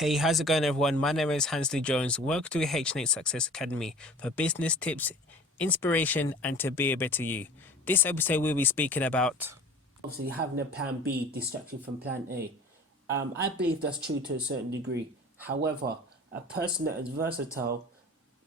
Hey, how's it going, everyone? My name is Hansley Jones. Welcome to HNH Success Academy for business tips, inspiration, and to be a better you. This episode, we'll be speaking about obviously having a plan B distract you from plan A. I believe that's true to a certain degree. However, a person that is versatile,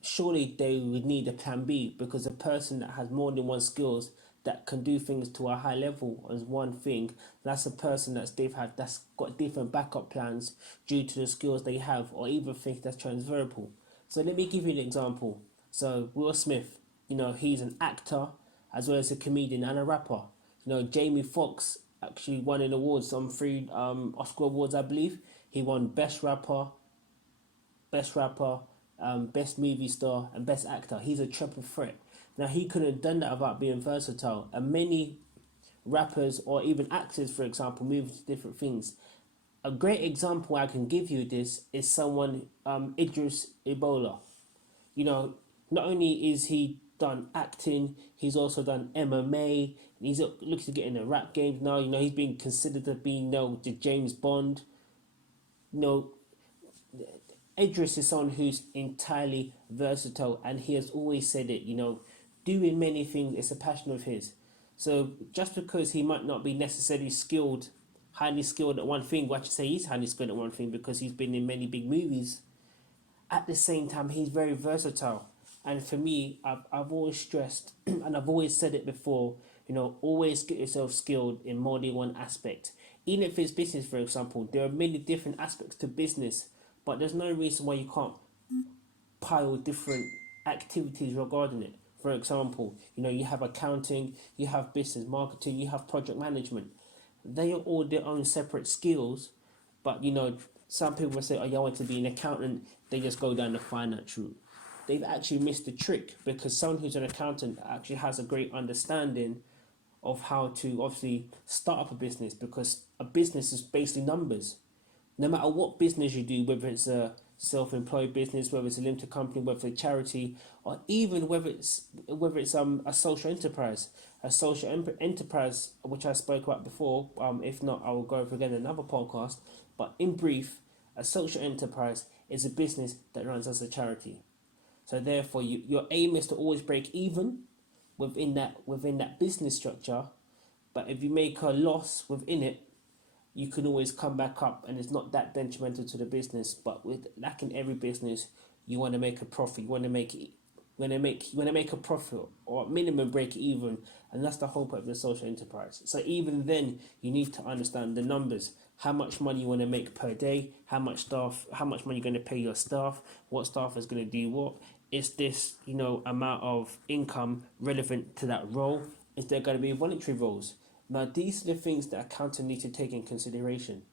surely they would need a plan B, because a person that has more than one skills that can do things to a high level as one thing, that's a person that's got different backup plans due to the skills they have, or even things that's transferable. So let me give you an example. So Will Smith, he's an actor as well as a comedian and a rapper. Jamie Foxx actually won an award, some three Oscar awards, I believe. He won best rapper, best movie star, and best actor. He's a triple threat. Now, he could have done that without being versatile. And many rappers or even actors, for example, move to different things. A great example I can give you this is someone, Idris Ebola. Not only is he done acting, he's also done MMA. He's looking to get in the rap games now. He's being considered to be, the James Bond. You know, Idris is someone who's entirely versatile, and he has always said it, doing many things is a passion of his. So just because he might not be necessarily highly skilled at one thing, well, I should say he's highly skilled at one thing because he's been in many big movies, at the same time, he's very versatile. And for me, I've always stressed, and I've always said it before, always get yourself skilled in more than one aspect. Even if it's business, for example, there are many different aspects to business, but there's no reason why you can't pile different activities regarding it. For example, you have accounting, you have business marketing, you have project management. They are all their own separate skills, but some people will say, "Oh, yeah, I want to be an accountant." They just go down the finance route. They've actually missed the trick, because someone who's an accountant actually has a great understanding of how to obviously start up a business, because a business is basically numbers. No matter what business you do, whether it's a self-employed business, whether it's a limited company, whether it's a charity, or even whether it's a social enterprise, enterprise, which I spoke about before. If not, I will go over again in another podcast. But in brief, a social enterprise is a business that runs as a charity. So therefore, your aim is to always break even within that business structure. But if you make a loss within it, you can always come back up, and it's not that detrimental to the business. But like in every business, you want to make a profit. You want to make a profit, or minimum break even, and that's the whole point of the social enterprise. So even then, you need to understand the numbers. How much money you want to make per day? How much money you're going to pay your staff? What staff is going to do what? Is this amount of income relevant to that role? Is there going to be voluntary roles? Now, these are the things that accountants need to take in consideration.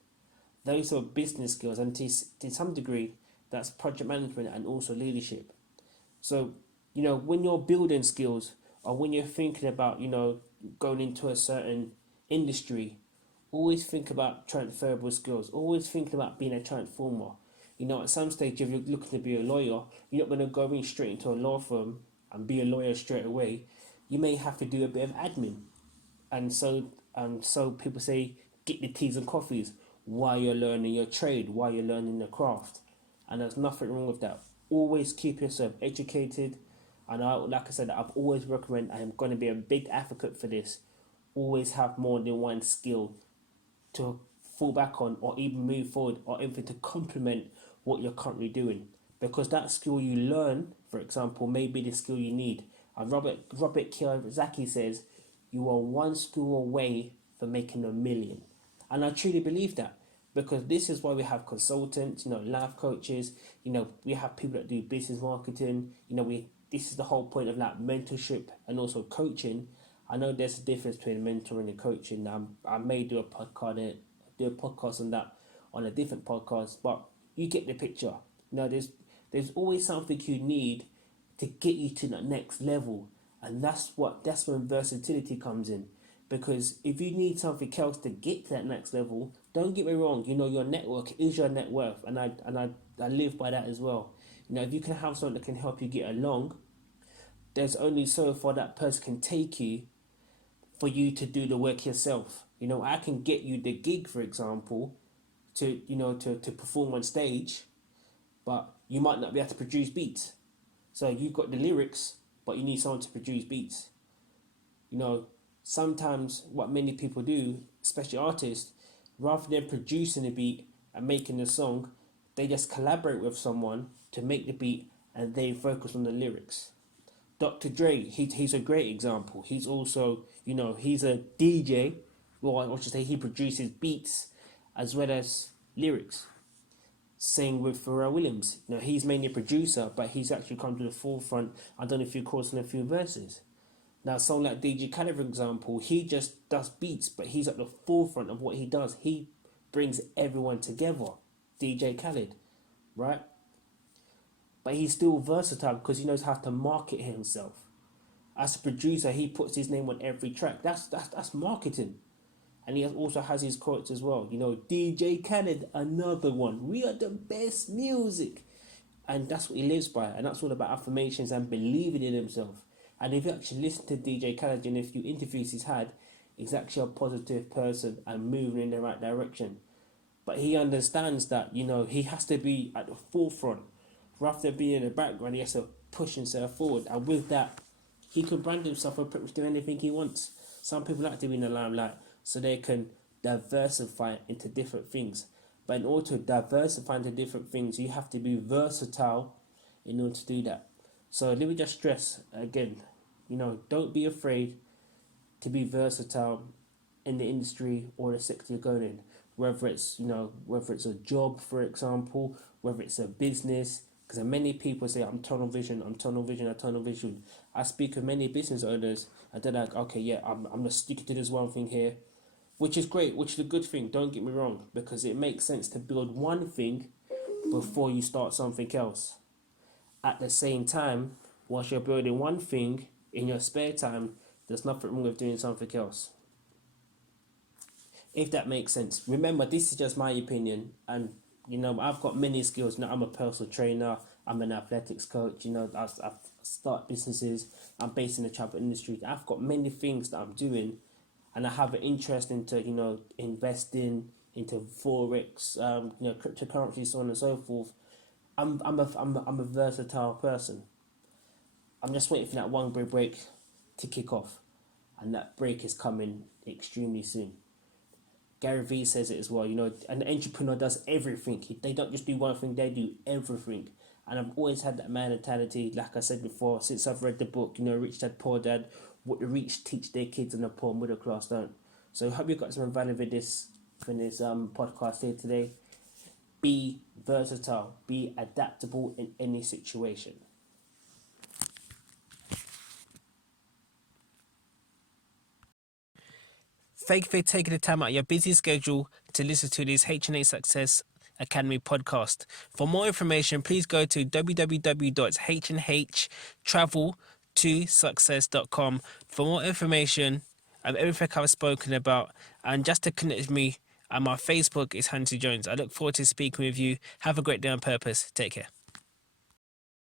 Those are business skills, and to some degree, that's project management and also leadership. So, when you're building skills, or when you're thinking about, going into a certain industry, always think about transferable skills. Always think about being a transformer. At some stage, if you're looking to be a lawyer, you're not going to go in straight into a law firm and be a lawyer straight away. You may have to do a bit of admin. And so people say, get the teas and coffees while you're learning your trade, while you're learning the craft. And there's nothing wrong with that. Always keep yourself educated. And like I said, I've always recommend, I am going to be a big advocate for this. Always have more than one skill to fall back on, or even move forward, or even to complement what you're currently doing. Because that skill you learn, for example, may be the skill you need. And Robert Kiyosaki says, you are one skill away from making a million. And I truly believe that, because this is why we have consultants, life coaches, we have people that do business marketing, this is the whole point of like mentorship and also coaching. I know there's a difference between mentoring and coaching. I may do a podcast on that on a different podcast, but you get the picture. There's always something you need to get you to the next level. And that's when versatility comes in. Because if you need something else to get to that next level, don't get me wrong, your network is your net worth. And I live by that as well. If you can have someone that can help you get along, there's only so far that person can take you for you to do the work yourself. I can get you the gig, for example, to perform on stage, but you might not be able to produce beats. So you've got the lyrics, but you need someone to produce beats. You know, sometimes what many people do, especially artists, rather than producing a beat and making a song, they just collaborate with someone to make the beat and they focus on the lyrics. Dr. Dre, he's a great example. He's also, he's a DJ, or I should say he produces beats as well as lyrics. Same with Pharrell Williams. He's mainly a producer, but he's actually come to the forefront. I don't know if you're crossing a few verses. Now, someone like DJ Khaled, for example, he just does beats, but he's at the forefront of what he does. He brings everyone together. DJ Khaled, right? But he's still versatile because he knows how to market himself. As a producer, he puts his name on every track. That's marketing. And he also has his quotes as well. DJ Khaled, another one. We are the best music. And that's what he lives by. And that's all about affirmations and believing in himself. And if you actually listen to DJ Khaled in a few interviews he's had, he's actually a positive person and moving in the right direction. But he understands that, he has to be at the forefront. Rather than being in the background, he has to push himself forward. And with that, he can brand himself and pretty much do anything he wants. Some people like to be in the limelight so they can diversify into different things. But in order to diversify into different things, you have to be versatile in order to do that. So let me just stress again, don't be afraid to be versatile in the industry or the sector you're going in. Whether it's a job, for example, whether it's a business, because many people say, I'm tunnel vision. I speak with many business owners and they're like, okay, yeah, I'm going to stick to this one thing here, which is great, which is a good thing, don't get me wrong, because it makes sense to build one thing before you start something else. At the same time, whilst you're building one thing in your spare time, there's nothing wrong with doing something else. If that makes sense. Remember, this is just my opinion, and I've got many skills. I'm a personal trainer, I'm an athletics coach, I've started businesses, I'm based in the travel industry. I've got many things that I'm doing, and I have an interest into, investing, into Forex, cryptocurrency, so on and so forth. I'm a versatile person. I'm just waiting for that one break to kick off, and that break is coming extremely soon. Gary Vee says it as well, an entrepreneur does everything. They don't just do one thing, they do everything. And I've always had that mentality, like I said before, since I've read the book, Rich Dad, Poor Dad, what the rich teach their kids and the poor middle class don't. So I hope you got some value with this podcast here today. Be versatile, be adaptable in any situation. Thank you for taking the time out of your busy schedule to listen to this HNH Success Academy podcast. For more information, please go to www.hnhtravel2success.com for more information of everything I've spoken about, and just to connect with me. And my Facebook is Hunter Jones. I look forward to speaking with you. Have a great day on purpose. Take care.